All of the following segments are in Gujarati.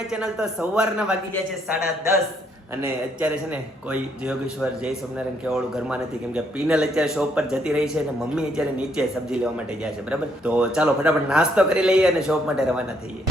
માય ચેનલ તો સવારના વાગી ગયા છે સાડા દસ. અને અત્યારે છે ને કોઈ યોગેશ્વર જય સોમનારાયણ કેવાળું ઘરમાં નથી, કેમ કે પીનલ અત્યારે શોપ પર જતી રહી છે અને મમ્મી અત્યારે નીચે સબ્જી લેવા માટે ગયા છે, બરાબર? તો ચાલો ફટાફટ નાસ્તો કરી લઈએ અને શોપ માટે રવાના થઈએ.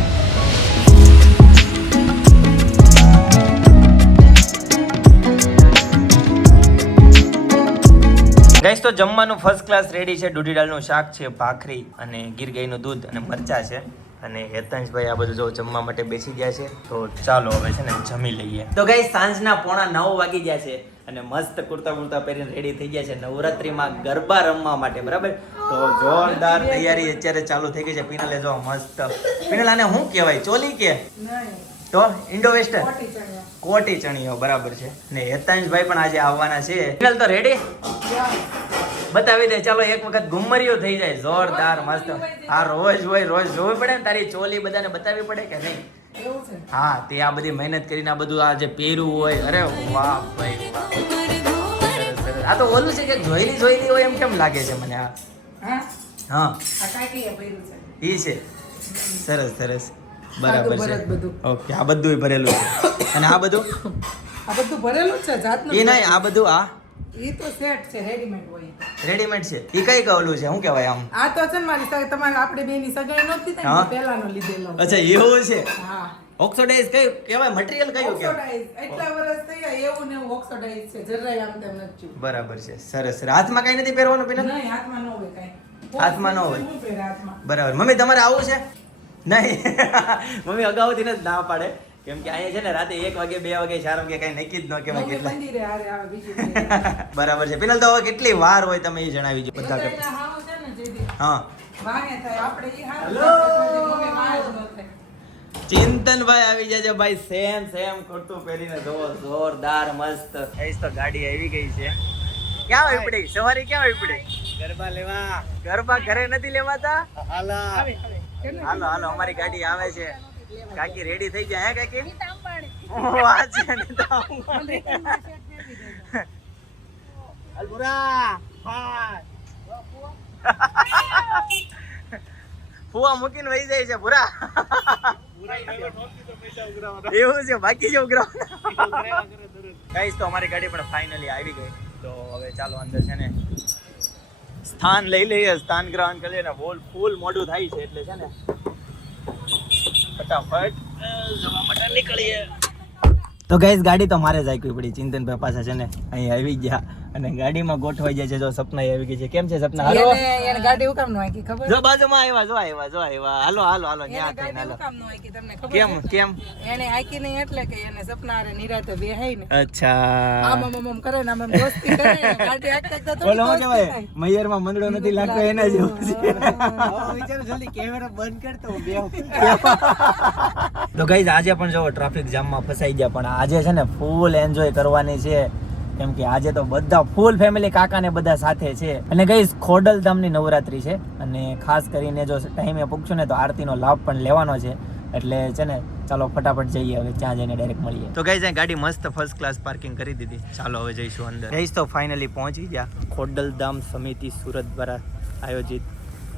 ગઈશ તો જમવાનું ફર્સ્ટ ક્લાસ રેડી છે. દૂધી દાળનું શાક છે, ભાખરી અને ગીર ગાયનું દૂધ અને મરચા છે. અને હેતાંશભાઈ આ બધું જો જમવા માટે બેસી ગયા છે તો ચાલો હવે છે ને જમી લઈએ. તો ગઈ સાંજના પોણા નવ વાગી ગયા છે અને મસ્ત કુર્તા કુર્તા પહેરીને રેડી થઈ ગયા છે. નવરાત્રીમાં ગરબા રમવા માટે બરાબર? તો જોરદાર તૈયારી અત્યારે ચાલુ થઈ ગઈ છે. પીનલે જો મસ્ત પીનલ આને શું કહેવાય? ચોલી કે? તો ઇન્ડો વેસ્ટર્ન કોટી ચણીઓ બરાબર છે. ને હેતાંશભાઈ પણ આજે આવવાના છે. પીનલ તો રેડી બતાવી દે ચાલો એક વખત ઘુમરીઓ થઈ જાય. જોરદાર મસ્ત. હા રોજ હોય રોજ જોવી પડે ને તારી ચોલી બધાને બતાવવી પડે કે નહીં? હા તે આ બધી મહેનત કરીને આ બધું આ જે પહેર્યું હોય અરે વાહ ભાઈ વાહ. આ તો ઓલું છે કે જોયેલી જોયેલી હોય એમ કેમ લાગે છે મને આ? હા? ઈ છે. સરસ સરસ. બરાબર છે. ઓકે આ બધું ભરેલું છે. અને આ બધું? આ બધું ભરેલું છે જાતનું એ નહીં આ બધું આ ઈ તો સેટ છે રેડીમેડ હોય રેડીમેડ છે. એ કઈ કવલું છે? શું કહેવાય આમ? આ તો છે ને મારી સાથે તમારે આપણે બેની સગાઈ નહોતી થઈ ને હા. પહેલાનો લીધેલો અચ્છા એવું છે? હા. ઓક્સિડાઇઝ કયું કહેવાય? મટીરિયલ કયું કે ઓક્સોડાઇઝ એટલા વર્ષ થયા એવું ને એવું ઓક્સોડાઇઝ છે. જરાય આમ તેમ નથી બરાબર છે. સરસ સરસ. હાથમાં કઈ નથી પહેરવાનું પેલા નહીં હાથમાં ન હોય કાંઈ. હાથમાં ન હોય. શું પહેરે હાથમાં? બરાબર. મમ્મી તમારે આવું છે? નહીં. મમ્મી અગાઉથી જ ના પાડે. કેમ કે અહીંયા છે ને રાતે એક વાગે બે વાગે ચાર વાગે કઈ નક્કી જ ન કેવાય કેટલા. બરાબર છે. પેલા તો હવે કેટલી વાર હોય તમે એ જણાવી દો બધા કરતા. હા. ચિંતનભાઈ આવી જાય છે ભાઈ સેમ સેમ કુર્તું પહેરીને જોવો જોરદાર મસ્ત. એજ તો ગાડી આવી ગઈ છે. ક્યાં હોય પડી સવારી ક્યાં હોય પડી ગરબા લેવા. ગરબા ઘરે નથી લેવાતા? આવે. હાલો હાલો. અમારી ગાડી આવે છે. કાકી રેડી થઈ જાય હે કાકી? ઓહ, છે નીતા અંબાણી. ફુવા મૂકીને વહી જાય છે ભૂરા. એવું છે બાકી છે ઉઘરાવ ગાઈસ તો અમારી ગાડી પણ ફાઇનલી આવી ગઈ. તો હવે ચાલો અંદર છે ને સ્થાન લઈ લઈએ સ્થાન ગ્રહણ કરી લઈએ ને બોલ ફૂલ મોડું થાય છે એટલે છે ને ફટાફટ. જવા માટે નીકળીએ તો ગાઈસ, ગાડી તો મારે જ આંકવી પડી. ચિંતનભાઈ પાસે છે ને, અહીં આવી ગયા. અને ગાડીમાં ગોઠવાઈ જાય છે જો સપના આવી ગઈ છે. કેમ છે સપના? હાલો. એને ગાડી હું નો આંકી ખબર? જો બાજુમાં આવ્યા જો આવ્યા જો આવ્યા હાલો હાલો હાલો ન્યા થઈને હાલો. હું નો આંકી તમને ખબર કેમ કેમ? એને આંકી નહીં એટલે કે એને સપના આરે નિરાતે બેહાય ને અચ્છા. આમ આમ આમ કરે ને આમ દોસ્તી કરે ગાડી આંકતા થોડી બોલો શું દોસ્તી કહેવાય મૈયરમાં મંડળો નથી લાગતો એના જેવું છે. તો ગાઈઝ આજે પણ જો ટ્રાફિક જામમાં ફસાઈ ગયા પણ આજે છે ને ફૂલ એન્જોય કરવાની છે. કેમ કે આજે તો બધા ફૂલ ફેમિલી કાકા ને બધા સાથે છે. અને ગાઈઝ ખોડલધામની નવરાત્રી છે. અને ખાસ કરીને જો ટાઈમે પૂછશું ને તો આરતીનો લાભ પણ લેવાનો છે. એટલે છે ને ચાલો ફટાફટ જઈએ હવે ત્યાં જઈને ડાયરેક્ટ મળીએ. તો ગાઈઝ ગાડી મસ્ત ફર્સ્ટ ક્લાસ પાર્કિંગ કરી દીધી. ચાલો હવે જઈશું અંદર. ગાઈઝ તો ફાઇનલી પહોંચી ગયા. ખોડલધામ સમિતિ સુરત દ્વારા આયોજિત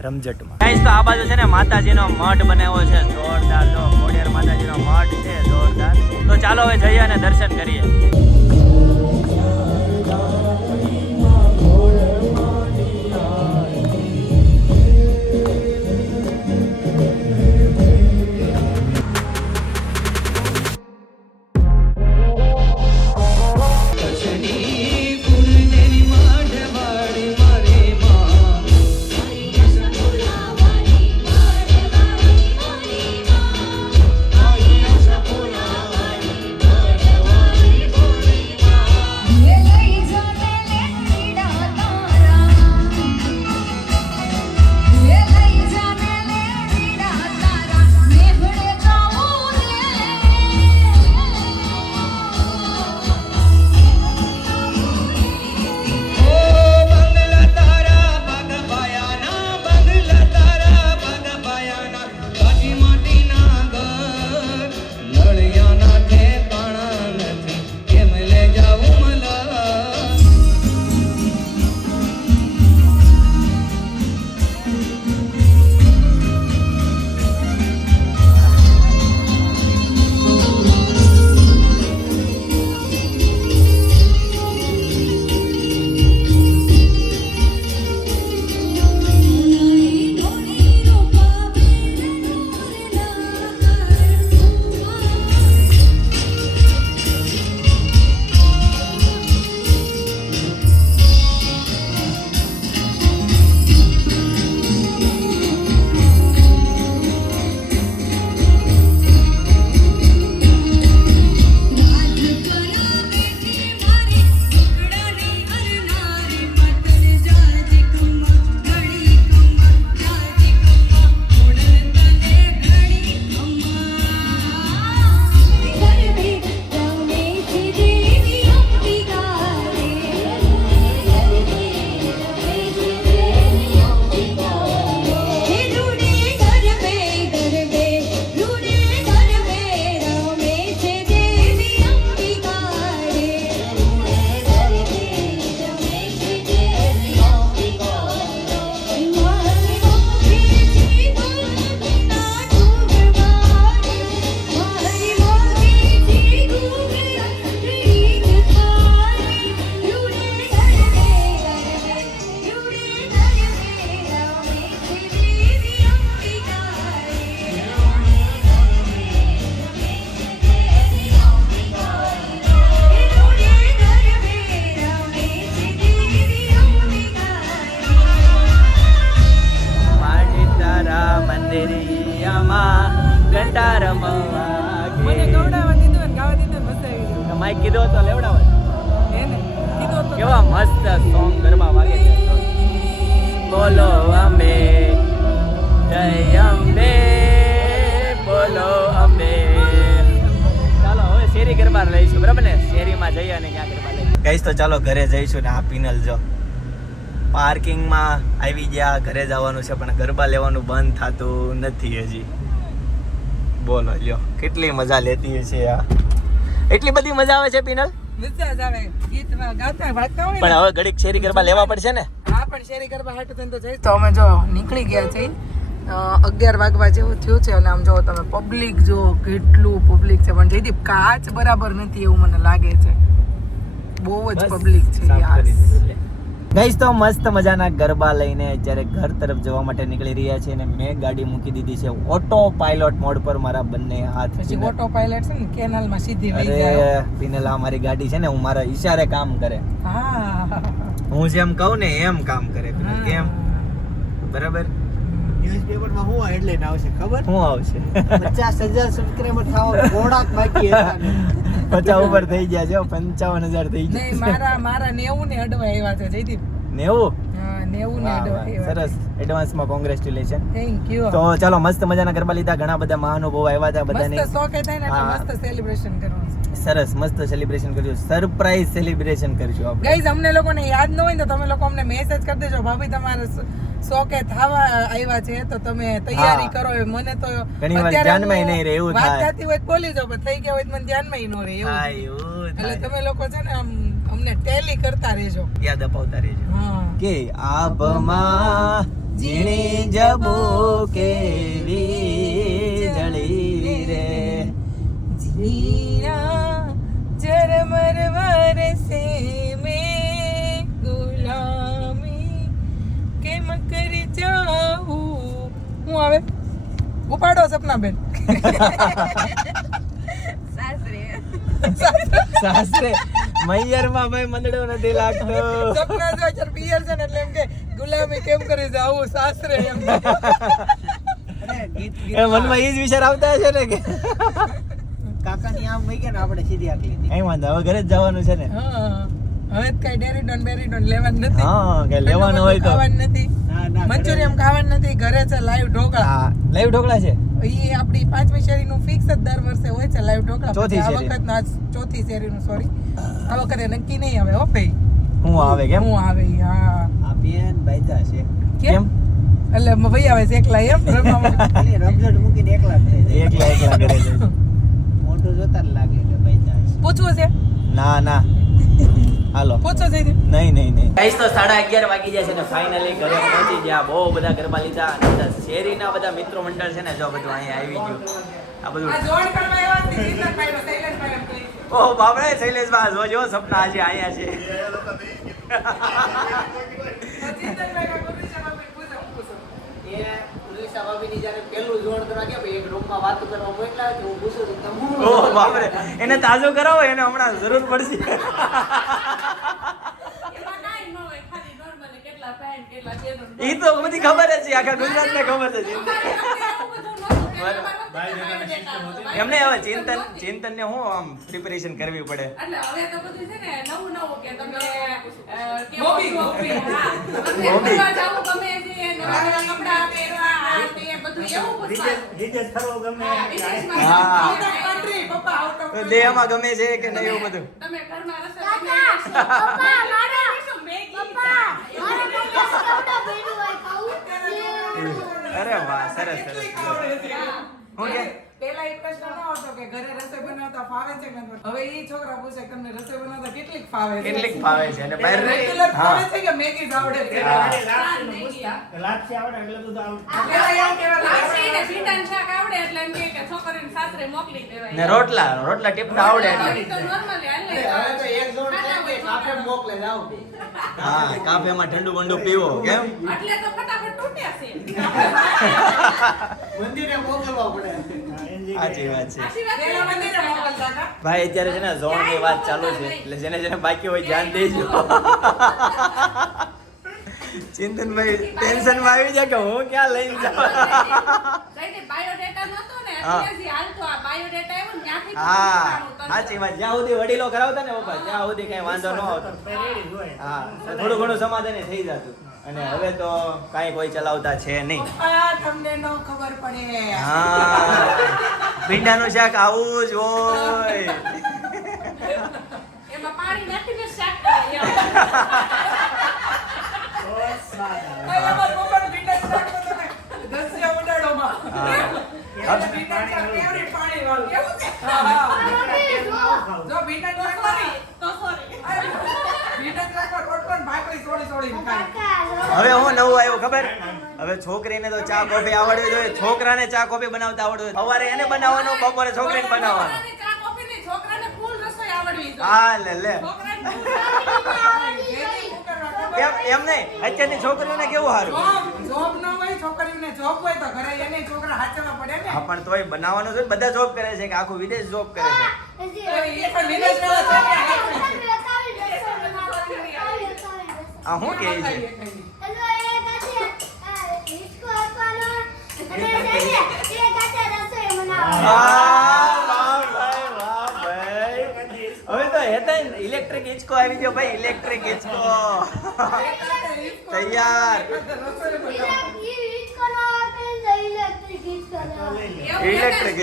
રમઝટમાં. ગાઈઝ તો આ બાજુ છે ને માતાજીનો મઠ બનાવ્યો છે. જોરદાર જો ખોડિયાર માતાજીનો મઠ છે જોરદાર. તો ચાલો હવે જઈએ અને દર્શન કરીએ. બોલો અમે જય અંબે બોલો અંબે ચાલો હવે શેરી ગરબા લઈશું બરાબર ને? શેરીમાં જઈએ અને ક્યાં ગરબા લઈશું કહીશ તો ચાલો ઘરે જઈશું ને આ પિનલ જો. પાર્કિંગમાં આવી ગયા ઘરે જવાનું છે પણ ગરબા લેવાનું બંધ થતું નથી હજી. બોલો લ્યો કેટલી મજા લેતી છે આ. એટલી બધી મજા આવે છે પિનલ? મજા જ આવે. ગીતમાં ગાતા વાગતા હોય પણ હવે ઘડીક શેરી ગરબા લેવા પડશે ને? હા પણ શેરી કરવા હાટુ થઈને તો જઈશ. તો અમે જો નીકળી ગયા છે અગિયાર વાગવા જેવું થયું છે અને આમ જો તમે પબ્લિક જો કેટલું પબ્લિક છે. પણ જયદીપ કાચ બરાબર નથી એવું મને લાગે છે. બહુ જ પબ્લિક છે યાર. ગઈશ તો મસ્ત મજાના ગરબા લઈને જ્યારે ઘર તરફ જવા માટે નીકળી રહ્યા છે અને મેં ગાડી મૂકી દીધી છે ઓટો પાયલોટ મોડ પર મારા બંને હાથ પછી ઓટો પાયલોટ છે ને કેનાલમાં સીધી વહી જાય. પિનલા મારી ગાડી છે ને હું મારા ઈશારે કામ કરે. હા. હું જેમ કહું ને એમ કામ કરે. કેમ બરાબર? ન્યૂઝપેપરમાં હું હેડલાઈન આવશે ખબર? શું આવશે. પચાસ હજાર સબસ્ક્રાઈબર થવા થોડાક બાકી હતા પચાસ ઉપર થઈ ગયા છે પંચાવન હજાર થઈ ગયા મારા મારા નેવું ને અડવા એવા છે જયદીપ. નેવું? સરસ. એડવાન્સમાં કોંગ્રેચ્યુલેશન થેન્ક યુ તો ચાલો મસ્ત મજાના ગરબા લીધા. ઘણા બધા મહાનુભાવો આવ્યા હતા બધાને. મસ્ત થાય સેલિબ્રેશન કરવાનું. સરસ મસ્ત સેલિબ્રેશન કર્યું. સરપ્રાઈઝ સેલિબ્રેશન કરશું આપણે. ગાઈઝ અમને લોકોને યાદ ન હોય તો તમે લોકો અમને મેસેજ કરી દેજો. ભાભી તમારે શોકે થવા આવ્યા છે તો તમે તૈયારી કરો એ મને તો ઘણી વાર અત્યારે નહીં રહે, એવું વાત થતી હોય બોલી જાઓ પણ થઈ ગયા હોય મને ધ્યાનમાં ન રહે. એવું એટલે તમે લોકો છે ને આમ અમને ટેલી કરતા રહેજો. યાદ અપાવતા રહેજો. હા. કે આભમાં ઝીણી જબો કેવી જળી રે. જીના ઝરમર વરસે મે ગુલામી. કેમ કરી જાઉં? હું આવે? ઉપાડો સપનાબેન. સાસરે. મૈયરમાં ભાઈ મંડળો નથી લાગતો. સપના જો અત્યારે પિયર છે ને એટલે એમ કે ગુલામી કેમ કરી જાઉં સાસરે એમ. એ મનમાં એ જ વિચાર આવતા છે ને કે? કાકાની આમ વહી ગયા ને આપણે સીધી આંખ લીધી કઈ વાંધો હવે ઘરે જ જવાનું છે ને? હા હવે જ કઈ ડેરીડોન બેરીડોન લેવાનું નથી. હા કે લેવાનું હોય તો. ખાવાનું નથી. ના ના મંચુરિયમ ખાવાનું નથી ઘરે છે લાઈવ ઢોકળા. લાઈવ ઢોકળા છે? ઈ આપણી પાંચમી શેરીનું ફિક્સ જ દર વર્ષે હોય છે લાઈવ ઢોકળા. ચોથી આ વખત ના ચોથી શેરીનું સોરી આ વખતે નક્કી નહીં આવે હો ભાઈ. હું આવે કેમ? હું આવે હા. આ બેન બાયધા છે. કેમ? એટલે ભાઈ આવે છે એકલા એમ? રમઝટ મૂકીને એકલા જાય. એકલા એકલા કરે મોઢું જોતા જ લાગે કે બાઈતા પૂછવું છે? ના ના. હાલો. પૂછો જઈ નહીં નહીં નહીં. ગાઈસ તો સાડા અગિયાર વાગી જાય છે ને ફાઇનલી ઘરે પહોંચી ગયા. બહુ બધા ગરબા લીધા. અને બધા શેરીના બધા મિત્રો મંડળ છે ને જો બધું અહીંયા આવી ગયું. આ બધું જો. ઓહ બાપરે શૈલેષભાઈ જોજો સપના આજે અહીંયા છે. તો ભાભીની જ્યારે પહેલું જોડ કરવા ગયા ભાઈ એક રૂમમાં વાતો કરવા મોકલ્યા તો હું પૂછું છું તમે હું બાપરે એને તાજો કરાવો એને હમણાં જરૂર પડશે ન. ઈ તો બધી ખબર જ છે આખા ગુજરાતને ખબર છે. એમને હવે ચિંતન ચિંતન ને હું આમ પ્રિપેરેશન કરવી પડે એટલે હવે તો બધું છે ને નવું નવું કે તમે છો? hobby. હા. ગમે છે, નવા નવા કપડા પહેરવા, બધું એવું ગમે હા. દેહમાં ગમે. છે કે નહીં એવું બધું? તમે ઘરમાં રસોઈ. અરે વાહ સરસ સરસ. હું કે? પેલા એક પ્રશ્ન ન હતો કે ઘરે રસોઈ બનાવતા ફાવે છે કે હવે એ છોકરા પૂછે કે તમને રસોઈ બનાવતા કેટલીક ફાવે છે? કેટલીક ફાવે છે અને બહાર રેગ્યુલર ફાવે છે કે મેગી જ આવડે છે. લાપસી આવડે એટલે તો આવડે પેલા એમ કહેવાતું લાપસી ને ભીંડાનું શાક આવડે એટલે એમ કે છોકરીને સાસરે મોકલી દેવાય. ને રોટલા રોટલા ટીપતા આવડે એટલે તો નોર્મલ હાલે. હવે તો એક જોડ કે કાફે મોકલે જાવ હા કાફેમાં ઠંડુ બંડુ પીવો કેમ? એટલે તો ફટાફટ તૂટ્યા છે. મંદિરે મોકલવા પડે. સાચી વાત છે. ભાઈ અત્યારે છે ને ઝોનની વાત ચાલુ છે. એટલે જેને જેને બાકી હોય ધ્યાન દેજો. ચિંતનભાઈ ટેન્શનમાં આવી જાય કે હું ક્યાં લઈને જાઉં? હા. ત્યાંથી હાલતો આ બાયોડેટા આવ્યો ને ત્યાંથી હા પૂછવાનું સાચી વાત. જ્યાં સુધી વડીલો કરાવતા ને પપ્પા ત્યાં સુધી કઈ વાંધો ન આવતો. હા થોડું ઘણું સમાધાન થઈ જતું. અને હવે તો કાંઈ કોઈ ચલાવતા છે નહીં. તમને ન ખબર પડે. હા. ભીંડાનું શાક આવું જ હોય. એમાં પાણી નાખીને શાક કરે એમ. ભાઈ, સોડી સોડી હા. હા, હા. હવે હું નવું આવ્યું ખબર? હવે છોકરીને તો ચા કોફી આવડવી જોઈએ. છોકરાને ચા કોફી બનાવતા આવડવું જોઈએ. સવારે એને બનાવવાનું બપોરે છોકરીને બનાવવાનું. છોકરાને ચા કોફી નહીં, છોકરાને full રસોઈ આવડવી જોઈએ. હા લે લે? એમ એમ નહીં. અત્યારની છોકરીઓને કેવું સારું જોબ જોબ ન હોય છોકરીઓને જોબ હોય તો ઘરે એને છોકરા હાચવવા પડે ને. હા પણ તોય બનાવવાનું છે બધા જોબ કરે છે કે આખું વિદેશ જોબ કરે છે? આ શું કહે છે વાહ, વાહ, ભાઈ, વાહ, ભાઈ. હવે તો હેતા ઇલેક્ટ્રિક હિંચકો આવી ગયો ભાઈ ઇલેક્ટ્રિક હિંચકો તૈયાર ઇલેક્ટ્રિક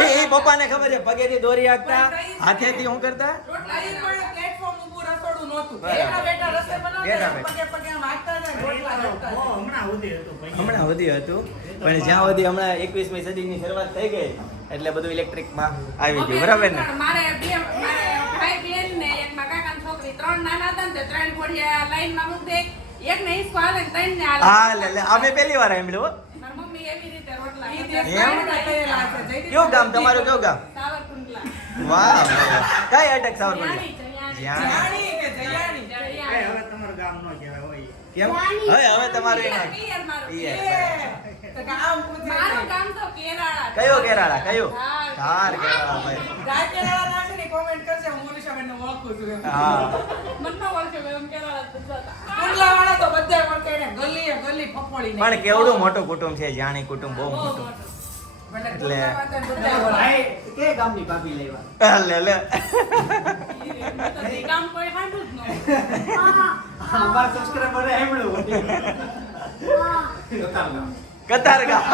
એ પપ્પાને ખબર છે, પગેથી દોરી હાંકતા. હાથેથી શું કરતા રોટલા ઈ પણ પ્લેટફોર્મ ઉપર રસોડું નહોતું. બેઠા બેઠા રસોઈ બનાવતા પગે પગે આમ જાય રોટલા હાંકતા જાય. હમણાં સુધી હતું પણ જ્યાં સુધી હમણાં એકવીસમી સદીની શરૂઆત થઈ ગઈ એટલે બધું ઇલેક્ટ્રિકમાં આવી ગયું. બરાબર ને? મારે બે મારે ભાઈ બેન ને એક માં કાકાની છોકરી ત્રણ નાના હતા ને તે ત્રણ ઘોડિયા લાઈનમાં મૂકી દે. એક ને હિસકો હાલે ત્રણ ને હાલે. હા અમે પહેલી વાર સાંભળ્યું હો. મારી મમ્મી એવી રીતે રોટલા કેવું ગામ તમારું કેવું ગામ? સાવરકુંડલા. વાહ. કઈ અટક સાવરકુંડલા? જયાણી, જયાણી. જ્યાં જાણી કે જયાણી જયાણી. કેમ હવે હવે તમારું એમાં પિયર મારું. તો ગામ મારું ગામ તો કેરાળા. કયો કેરાળા કયું ધાર. ધાર કેરાળા ભાઈ ગાયકેરાળા ને comment કરશે હું મોનિષાબેનને ઓળખું છું હા મને ઓળખે, એમ કેરાળા જ પૂછતા. કુંડલાવાળા તો બધાય ઓળખે ને ગલીએ ગલી ફફોડી પણ કેવડું મોટું કુટુંબ છે જાણી કુટુંબ બહુ બહુ મોટું કતાર ગામ.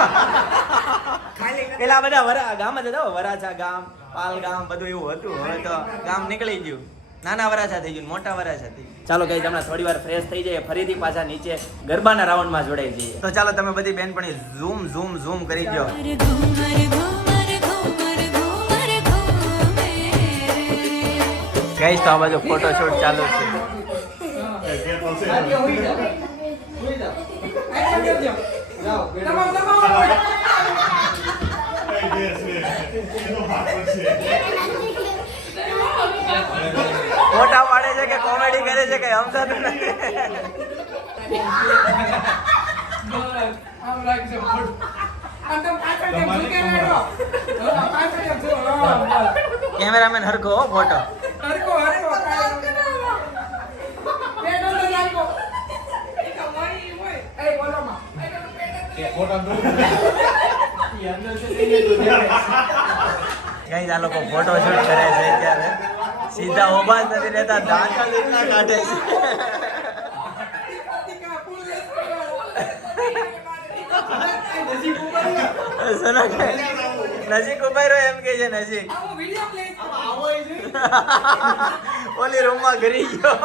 પેલા બધા વરા ગામ જ હતા વરાછા ગામ પાલ ગામ બધું એવું હતું. હવે તો ગામ નીકળી ગયું. નાના વરાછા થઈ ગયું મોટા વરાછા થઈ ગયું. ચાલો કઈ તમને થોડી વાર ફ્રેશ થઈ જાય ફરીથી પાછા નીચે ગરબાના રાઉન્ડમાં જોડાઈ જઈએ. તો ચાલો તમે બધી બેનપણી ઝૂમ ઝૂમ ઝૂમ કરી દો ગઈશ તો આ બાજુ ફોટો શૂટ ચાલુ છે. છે કે કોમેડી કરે છે કે સમજાતું નથી. Cameraman હરકો photo. હરકો કાંઈ માં. કઈ આ લોકો ફોટો શૂટ કરે છે અત્યારે. સીધા ઓબા નથી રહેતા, દાંતા લીધા કાઢે છે. નજીક ઊભા એમ કે છે, નજીક. ઓલી રૂમમાં ઘરી ગયો.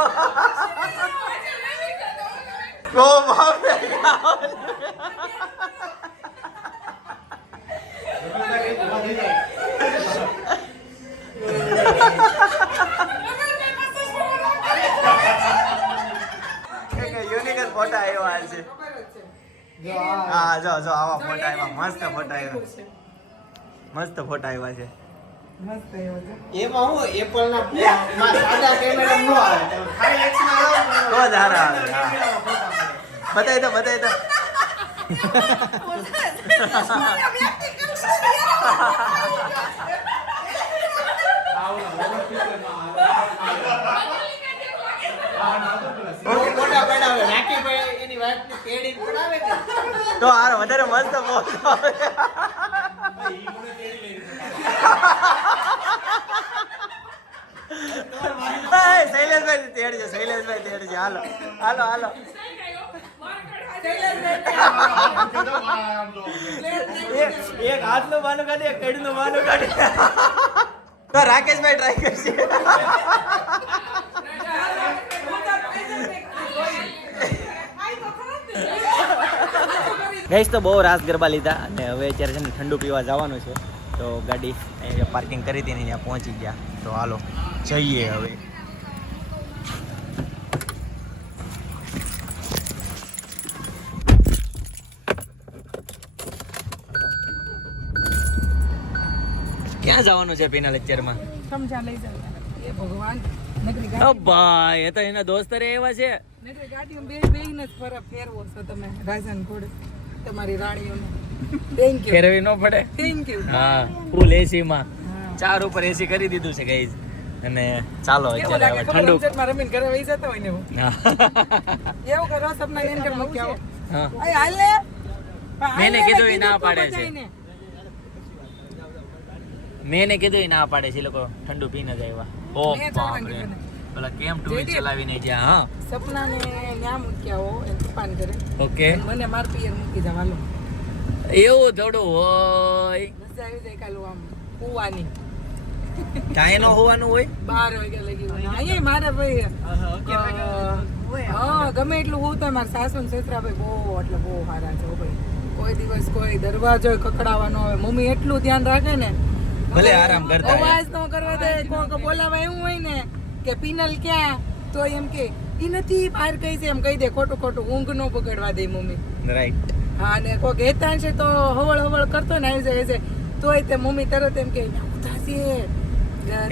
યુનિક જ ફોટા આવ્યા છે. હા જો જો આવા ફોટા આવ્યા. મસ્ત ફોટા આવ્યા. મસ્ત ફોટા આવ્યા છે. મસ્ત એવો છે. એમાં હું એપલ ના માં સાદા કેમેરા નો આવે. ફાઈવ એક્સમાં આવે તો જ હારા આવે. બતાવી દો બતાવી દો ફોટા પડાવે રાખી ભાઈ એની વાઈફ ને તેડી પડાવે ને તો આ વધારે મસ્ત pose આવે. હાય, શૈલેષભાઈ શૈલેષભાઈ તેડજો. હાલો હાલો હાલો. એક એક હાથનું બાનું કાઢે એક કઈડનું બાનું કાઢે. તો રાકેશભાઈ ટ્રાય કરશે. ગઈશ તો બહુ રાસ ગરબા લીધા અને હવે અત્યારે છે ને ઠંડુ પીવા જવાનું છે. તો ગાડી અહીંયા પાર્કિંગ કરી હતી ને ત્યાં પહોંચી ગયા. તો હાલો જઈએ હવે. ક્યાં જવાનું છે પીના લેક્ચરમાં સમજા લઈ જાવ એ ભગવાન ગાડી ભાઈ એ તો એના દોસ્તરે એવા છે. ગાડીમાં બે બેહીને ફેરવો છો તમે રાજાન ઘોડે. તમારી રાણીઓને. થેન્ક યુ ફેરવી ન પડે. થેન્ક યુ હા ફૂલ એસી માં. ચાર ઉપર એસી કરી દીધું છે ગાઈઝ અને ચાલો અત્યારે હવે ઠંડુ. રમીને ઘરે વહી જતો હોય ને એવું? એવું કરો સપના ને ઘર મૂકી આવો? હા. હાલ. ને પણ હાલ મેં એને ને, કીધું એ ના પાડે છે. મેને કીધું એ ના પાડે છે એ લોકો ઠંડુ પીને જ આવ્યા. ઓ બાપ. પેલા કેમ ટુ વ્હીલ ચલાવીને ગયા હા? સપનાને ન્યા મૂક્યા હો એ પપ્પાને કરે. ઓકે. મને માર પિયર મૂકી જવાનો હાલો એવું થોડું હોય. મજા આવી જાય કાલુ આમ કુવાની કાંઈ નો હોવાનું હોય? બાર વાગ્યા લગી હોય. અહીંયા મારે ભાઈ હા ગમે એટલું હું તો મારા સાસુ ને સસરા ભાઈ બહુ એટલે બહુ સારા છે ભાઈ. કોઈ દિવસ કોઈ દરવાજો કકડાવાનો હોય મમ્મી એટલું ધ્યાન રાખે ને. ભલે આરામ કરતા અવાજ ન કરવા દે કોક બોલાવા એવું હોય ને કે પિનલ ક્યાં? તો એમ કે એ નથી બહાર કઈ છે. એમ કહી દે ખોટું ખોટું ઊંઘ નો બગડવા દે મમ્મી. રાઈટ હા ને કોક હેતા છે તો હવળ હવળ કરતો ને આવી જાય છે તોય તે મમ્મી તરત એમ કે ઉદાસી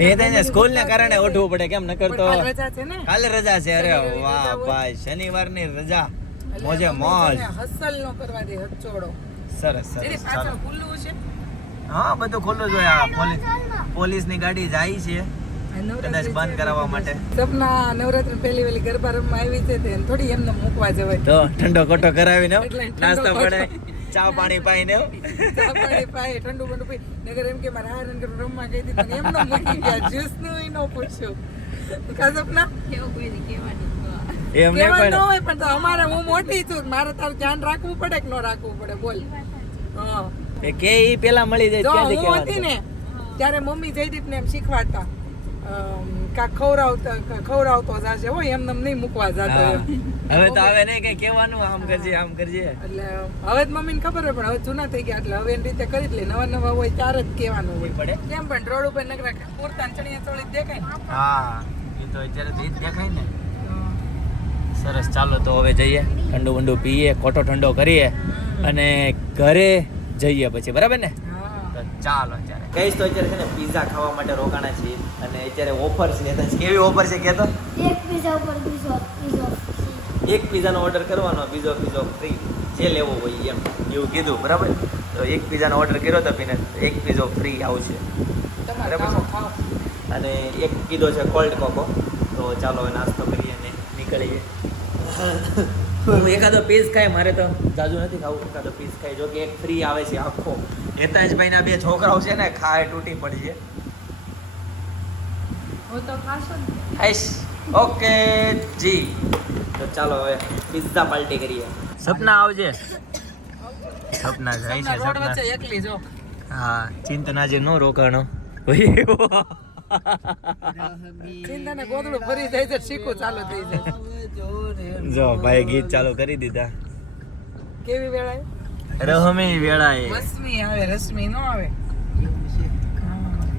એ તેને સ્કૂલ ને કારણે ઉઠવું પડે કેમ? નકર તો રજા છે કાલે રજા છે અરે વાહ. ભાઈ રજા. મોજે મોજ. હસલ નો કરવા દે હચોડો સરસ સરસ પાછળ ખુલ્લું છે? હા બધું ખુલ્લું જ હોય આ પોલીસની ગાડી જાય છે. કદાચ બંધ કરાવવા માટે. સપના નવરાત્રી પહેલી વેલી ગરબા રમવા આવી છે તે થોડી એમને મૂકવા જવાય. તો ઠંડો કોટો કરાવીને એટલે ઠંડો નાસ્તા કોટો. પડે ચા પાણી પાઈને ચા પાણી પાય ઠંડુ બંડુ પી. નગર એમ કે મારે હાર નગર રમવા ગઈ હતી પણ એમનો મૂકી ગયા. જ્યુસનું ઈ નો પૂછ્યું. કા સપના? એમને ન હોય. પણ તો અમારે હું મોટી છું મારે તારું ધ્યાન રાખવું પડે કે ન રાખવું પડે? બોલ. હા. કે ઈ પેલા મળી જાય જો હું હતી ને ત્યારે મમ્મી જયદીપ ને એમ શીખવાડતા. અમ, કાંઈક ખવડાવતા ખવડાવતો જાશે એમને એમ નહીં મૂકવા જાતો હા. હવે તો હવે નહીં કઈ કહેવાનું આમ કરજે આમ કરજે. એટલે હવે તો મમ્મીને ખબર હોય પણ હવે જૂના થઈ ગયા એટલે હવે એની રીતે કરી જ લે. નવા નવા હોય ત્યારે જ કહેવાનું હોય. પડે. કેમ પણ રોડ ઉપર નગરા કુર્તા ચણિયા ચોળી દેખાય ને? હા એ તો અત્યારે તો દેખાય ને. સરસ ચાલો તો હવે જઈએ. ઠંડુ બંડુ પીએ ખોટો ઠંડો કરીએ અને ઘરે જઈએ પછી. બરાબર ને? ચાલો ચાલો. કહીશ તો અત્યારે છે ને પીઝા ખાવા માટે રોકાણા છીએ. અને અત્યારે ઓફર છે. તો કેવી ઓફર છે કહેતો? એક પીઝા ઉપર બીજો પીઝો એક પીઝાનો ઓર્ડર કરવાનો બીજો પીઝો ફ્રી જે લેવો હોય એમ. એવું કીધું બરાબર? તો એક પીઝાનો ઓર્ડર કર્યો તો પીને એક પીઝો ફ્રી આવશે. તમારે બરાબર છે. અને એક કીધો છે કોલ્ડ કોકો તો ચાલો નાસ્તો કરીએ અને નીકળીએ. હું એકાદો પીસ ખાય મારે તો જાજુ નથી ખાવું એકાદો પીસ ખાય. જો કે એક ફ્રી આવે છે આખો. હેતાજભાઈના બે છોકરાઓ છે ને ખાય તૂટી પડી છે. ને. ઓકે જી. તો ચાલો હવે પિઝા પાર્ટી કરીએ. સપના આવજે. સપના જાય છે સપના એકલી જો. હા ચિંતના જે નો રોકાણો. ચિંતાને ગોદડું ફરી જાય છે શીખું ચાલુ થઈ જાય. જો ભાઈ ગીત ચાલુ કરી દીધા. કેવી વેળાએ? રહમી વેળાએ. રશ્મિ આવે રશ્મિ નો આવે.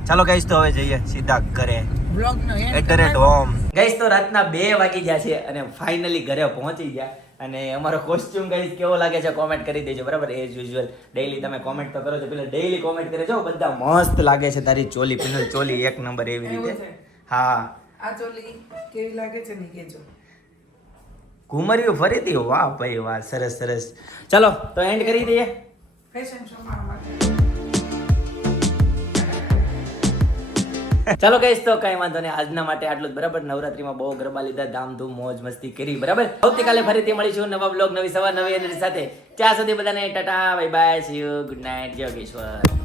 ચાલો ગાઈસ તો હવે જઈએ સીધા ઘરે. Blog no at the rate home guys તો રાતના બે વાગી ગયા છે અને ફાઇનલી ઘરે પહોંચી ગયા. અને અમારો કોસ્ચ્યુમ ગાઈઝ કેવો લાગે છે કોમેન્ટ કરી દેજો બરાબર? એઝ યુઝ્યુઅલ ડેઈલી તમે કોમેન્ટ તો કરો છો. પેલા ડેઈલી કોમેન્ટ કરે છો. બધા મસ્ત લાગે છે તારી ચોલી. પિનલ ચોલી એક નંબર એવી રીતે? હા. આ ચોલી કેવી લાગે છે ને કેજો. ઘુમર્યું ફરીથી? વાહ ભાઈ વાહ સરસ સરસ. ચલો તો એન્ડ કરી દઈએ. ફેશન શો ચાલો કહીશ તો કઈ વાંધો નહીં. આજના માટે આટલું જ. બરાબર? નવરાત્રીમાં બહુ ગરબા લીધા, ધામધૂમ, મોજ મસ્તી કરી. બરાબર? આવતીકાલે ફરીથી મળીશું નવા બ્લોગ નવી સવાર, નવી એનર્જી સાથે. ત્યાં સુધી બધાને tata bye bye see you good night Yogeshwar.